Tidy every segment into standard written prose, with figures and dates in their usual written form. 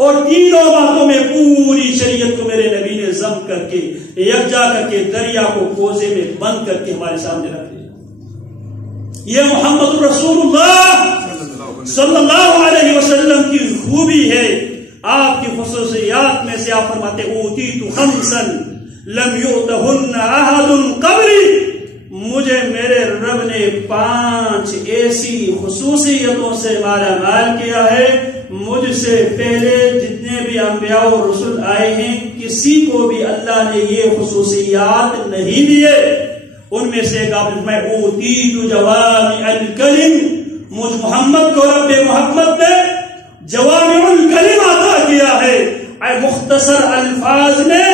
اور تینوں باتوں میں پوری شریعت کو میرے نبی نے ضم کر کے یکجا کر کے دریا کو کوزے میں بند کر کے ہمارے سامنے رکھ دیا. یہ محمد رسول اللہ صلی اللہ علیہ وسلم کی خوبی ہے. آپ کی خصوصیات میں سے آپ فرماتے اوتیت خمسا لم یؤتہن احد قبلی. مجھے میرے رب نے 5 ایسی خصوصیتوں سے مالا مال کیا ہے. مجھ سے پہلے جتنے بھی انبیاء و رسول آئے ہیں کسی کو بھی اللہ نے یہ خصوصیات نہیں دیے. ان میں سے ایک آپ میں اوتیت جوامع الکلم. مجھ محمد کو رب محمد نے جوامع الکلم عطا کیا ہے. مختصر الفاظ میں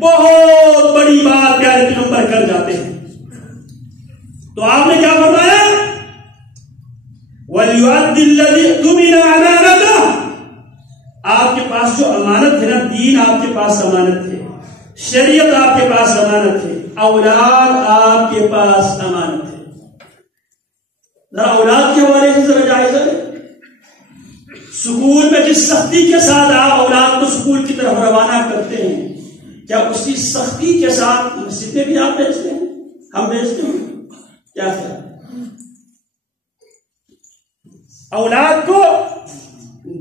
بہت بڑی بات پیارے پیغمبر کر جاتے ہیں. تو آپ نے کیا فرمایا وَلْيُؤَدِّ الَّذِي اؤْتُمِنَ أَمَانَتَهُ. آپ کے پاس جو امانت ہے نا, دین آپ کے پاس امانت ہے, شریعت آپ کے پاس امانت ہے, اولاد آپ کے پاس امانت ہے. ذرا اولاد کے حوالے سے ذرا جائزہ ہے. سکول میں جس سختی کے ساتھ آپ اولاد کو سکول کی طرف روانہ کرتے ہیں, کیا اسی سختی کے ساتھ مسجد میں بھی آپ بھیجتے ہیں؟ ہم بھیجتے ہیں. کیا خیال؟ اولاد کو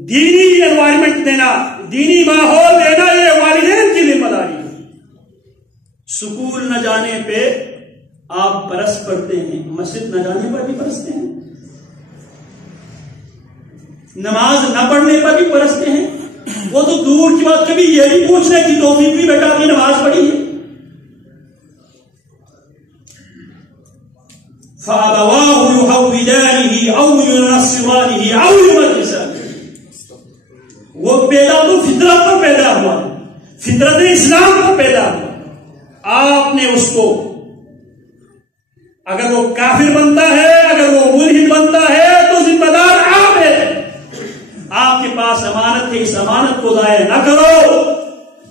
دینی انوائرمنٹ دینا, دینی ماحول دینا, یہ والدین کی ذمہ داری ہے. سکول نہ جانے پہ آپ برس پڑتے ہیں, مسجد نہ جانے پر بھی برستے ہیں, نماز نہ پڑھنے پر بھی برستے ہیں. وہ تو دور کی بات, کبھی یہ بھی پوچھنے کی توفیق بھی بیٹا آپ نے نماز پڑھی ہے. فَأَبَوَاهُ يُحَوِّدَانِهِ أَوْ يُنَصِّرَانِهِ أَوْ يُمَجِّسَانِهِ. وہ پیدا تو فطرت پر پیدا ہوا, فطرت اسلام پر پیدا ہوا. آپ نے اس کو اگر وہ کافر بنتا ہے, اگر وہ ملحد بنتا ہے تو ذمہ دار آپ ہے. آپ کے پاس امانت ہے, اس امانت کو ضائع نہ کرو.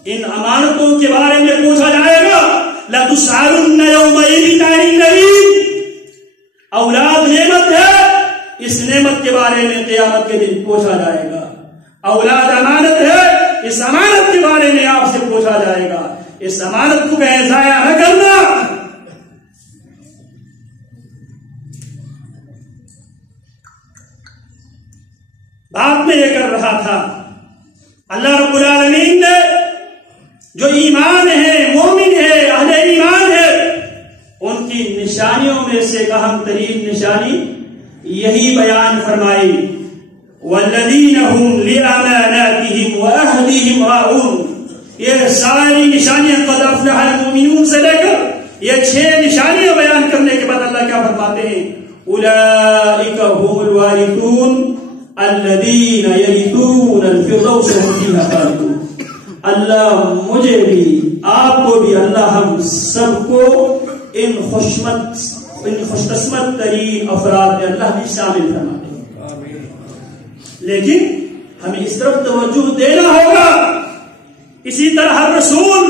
ان امانتوں کے بارے میں پوچھا جائے گا. لَتُسْأَلُنَّ يَوْمَئِذٍ عَنِ النَّعِيمِ. اولاد نعمت ہے, اس نعمت کے بارے میں قیامت کے دن پوچھا جائے گا. اولاد امانت ہے, اس امانت کے بارے میں آپ سے پوچھا جائے گا. اس امانت کو کہیں ضائع نہ کرنا. بات میں یہ کر رہا تھا, اللہ رب العالمین نے جو ایمان ہے, مومن ہے, اہل ایمان ہے, ان کی نشانیوں میں سے ایک اہم ترین نشانی یہی بیان فرمائی وَالَّذِينَ هُمْ لِأَمَانَاتِهِمْ وَأَهْدِهِمْ رَاعُونَ. یہ ساری نشانیاں قد افلح المؤمنون سے لے کر یہ 6 نشانیاں بیان کرنے کے بعد اللہ کیا فرماتے ہیں أُولَئِكَ هُمُ الْوَارِثُونَ الَّذِينَ يَرِثُونَ الْفِرْدَوْسَ هُمْ فِيهَا خَالِدُونَ. اللہ مجھے بھی, آپ کو بھی, اللہ ہم سب کو ان خوش قسمت ترین افراد میں اللہ بھی شامل فرما دے. لیکن ہمیں اس طرف توجہ دینا ہوگا. اسی طرح ہر رسول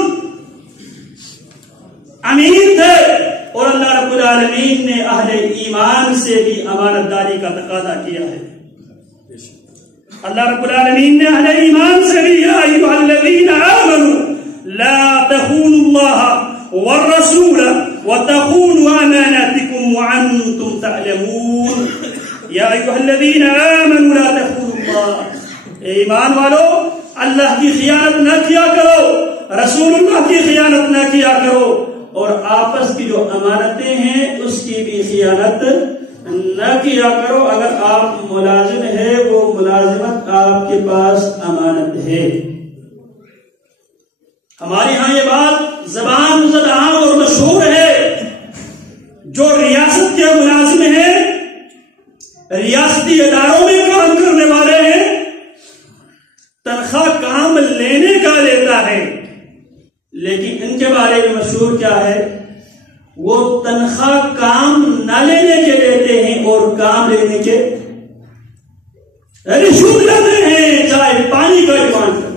امین تھے, اور اللہ رب العالمین نے اہل ایمان سے بھی امانت داری کا تقاضا کیا ہے. اللہ رب العالمین نے اہل ایمان سے بھی یا ایھا الذین آمنوا لا تخونوا اللہ والرسول وتخونوا اماناتکم وانتم تعلمون. یا ایھا الذین آمنوا لا تخونوا اللہ, ایمان والو اللہ کی خیانت نہ کیا کرو, رسول اللہ کی خیانت نہ کیا کرو, اور آپس کی جو امانتیں ہیں اس کی بھی خیانت نہ کیا کرو. اگر آپ ملازم ہے, وہ ملازمت آپ کے پاس امانت ہے. ہمارے ہاں یہ بات زبان زد عام اور مشہور ہے. جو ریاست کے ملازم ہیں, ریاستی اداروں میں کام کرنے والے ہیں, تنخواہ کام لینے کا لیتا ہے, لیکن ان کے بارے میں مشہور کیا ہے, وہ تنخواہ کام نہ لینے کے لیتے ہیں اور کام لینے کے رشوت لیتے ہیں, چاہے پانی کا ڈیمانڈ کریں.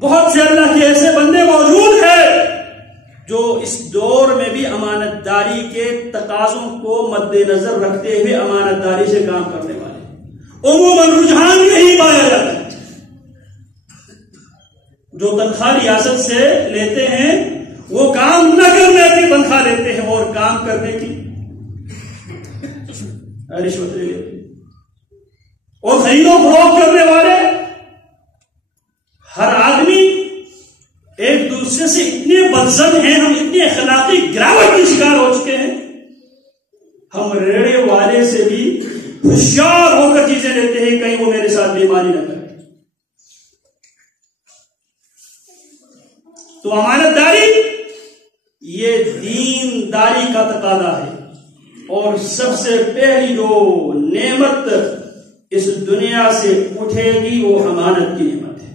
بہت سے اللہ کے ایسے بندے موجود ہیں جو اس دور میں بھی امانت داری کے کے تقاضوں کو مد نظر رکھتے ہوئے امانت داری سے کام کرنے والے عموماً رجحان نہیں پایا جاتا. جو تنخواہ ریاست سے لیتے ہیں وہ کام نہ کرنے کی تنخواہ لیتے ہیں اور کام کرنے کی رشوت لے لیتے ہیں. اور خرید و فروخت کرنے والے ہر آدمی ایک دوسرے سے اتنے بدزن ہیں, ہم اتنے اخلاقی گراوٹ کے شکار ہو چکے ہیں, ہم ریڑے والے سے بھی ہوشیار ہو کر چیزیں لیتے ہیں کہیں وہ میرے ساتھ بےمانی نہ کرے. تو امانت داری یہ دین داری کا تقاضا ہے, اور سب سے پہلی جو نعمت اس دنیا سے اٹھے گی وہ امانت کی نعمت ہے.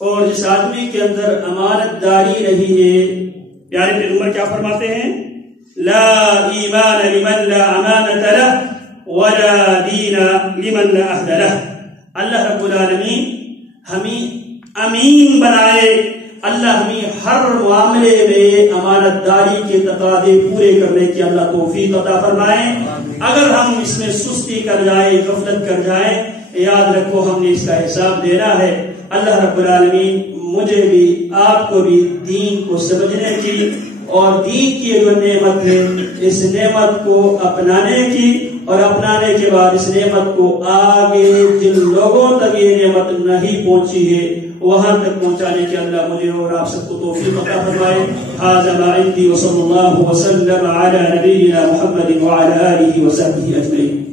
اور جس آدمی کے اندر امانت داری نہیں ہے, پیارے پیغمبر کیا فرماتے ہیں, لا ایمان لمن لا امانت له ولا دین لمن لا عہد له. اللہ رب العالمین ہمیں امین بنائے, اللہ ہمیں ہر معاملے میں امانت داری کے تقاضے پورے کرنے کی اللہ توفیق عطا فرمائے. اگر ہم اس میں سستی کر جائیں, غفلت کر جائیں, یاد رکھو ہم نے اس کا حساب دینا ہے. اللہ رب العالمین مجھے بھی آپ کو بھی دین کو سمجھنے کی اور دین کی جو نعمت ہے اس نعمت کو اپنانے کی, اور اپنانے کے بعد اس نعمت کو آگے جن لوگوں تک یہ نعمت نہیں پہنچی ہے وہاں تک پہنچانے کے اللہ مجھے اور آپ سب کو توفیق عطا فرمائے. ھذا ما عندي وصلی اللہ وسلم علی نبینا محمد وعلی آلہ وصحبہ اجمعین.